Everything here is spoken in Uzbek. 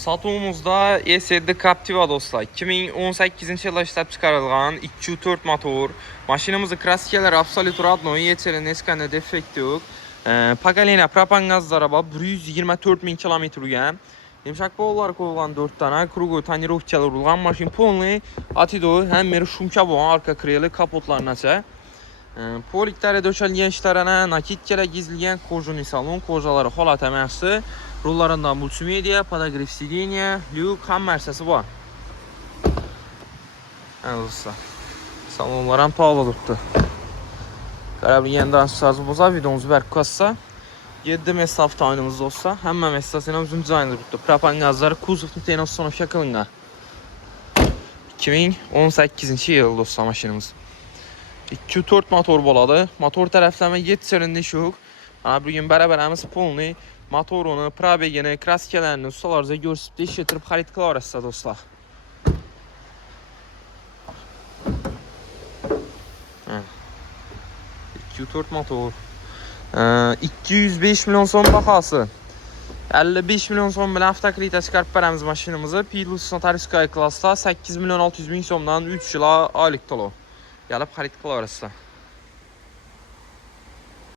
Satuvimizda ESD Captiva dostlar. 2018-yilda ishlab chiqarilgan 2.4 motor. Mashinamizda kraskalar Absolut Radnoy, ECR Neskanda defekt yo'q. Pagalina propan gazlari bor, 124 ming kilometr yurgan. Yumshoq pollar qo'yilgan 4 dana, krugoy tonirovkalar urilgan. Mashina полный atido, hamma shumka bor, orqa kreli, kapotlarnacha. Poliklarga döşəlgən işlərə, nakitkalar gizlilgan, kojuniy salon, kojalari holati yaxshi. Rullaridan multimedia, podogref sideniya, lyuk, hamma narsasi bor. Do'stlar. Salonlar ham to'g'ri turibdi. Qarab yandan so'zi bo'lsa, videomizni berib qo'ysa, 7 mesta avtomobilimiz do'stlar, hamma mestasini o'zim dizayn qilibdi. Propan gazlari kuzovni tenostanovka qilingan. 2018-yil do'stlar mashinamiz. 2.4 motor bo'ladi. Motor taraflama 7 silindish yo'q. Mana bugun barabaramiz полный motorini, probegini, kraskalarini ustalarga ko'rsatib tekshirib xarid qila olasizlar do'stlar. Ha. 2.4 motor. 205 million so'm bahosi. 55 million so'm bilan avtokrita chiqarib beramiz mashinamizni. Pilus Notariskaya klassda 8 million 600 ming so'mdan 3 yil oylik to'lov. Gelip xarid qila olasizlar.